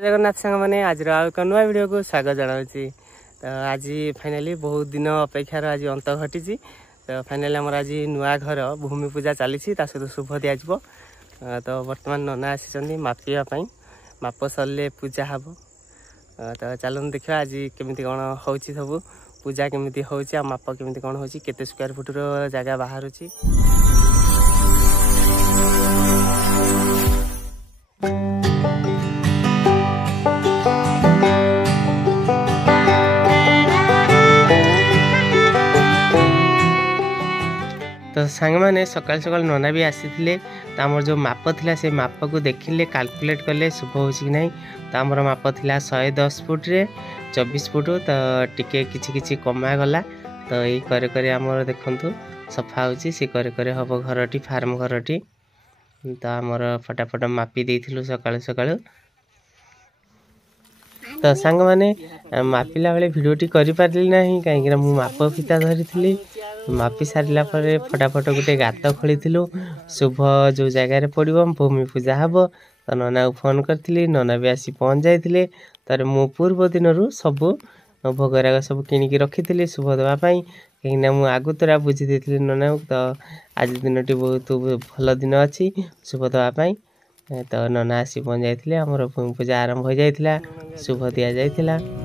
जगन्नाथ सांग मैंने आज एक नुआ वीडियो को स्वागत जनावि। तो आज फाइनाली बहुत दिन अपेक्षार आज अंत घटी। तो फाइनाली आम आज नुआ घर भूमि पूजा चली सहित शुभ दिज्व। तो बर्तमान नना आसी मापापी माप सरले पूजा हम। तो चलते देखा आज केमी कौन हो सब पूजा केमी हो माप केमी कौन हो केते स्क्वायर फुट जगह बाहर। तो सांग मैंने सकाल सकाल नना भी आसी तो आमर जो माप थिला से माप को देखिले कैलकुलेट कले शुभ हो कि नहीं। तो आमर माप थिला 110 फुट रे 24 फुट। तो टिके किछि कमा गला। तो यही करे करे आमर देखंतु सफा होची से करे करे हबो घरटी फार्म घरटी। तो आमर फटाफट मापी देथिलु सकाल सकाल। तो सांग मैंने मापिला बेले भिडियोटी करि पारली नाही काहेकि मु माप फिता धरी थिली। मापी सारिला परे फटाफट गोटे गात खोली शुभ जो जगार पड़ो भूमि पूजा हम। तो नना को फोन करी नना भी आसी पहुँच जाते। तर मु पूर्व दिन सब भोगराग सब किणिकी रखी शुभ देवाई कहीं मुझे आगुतरा बुझी देती नना। तो आज दिन टी बहुत भल दिन अच्छी शुभ देवाई। तो नना आसी पहुँच जाते आमर भूमि पूजा आरंभ हो जाता शुभ दि जाता।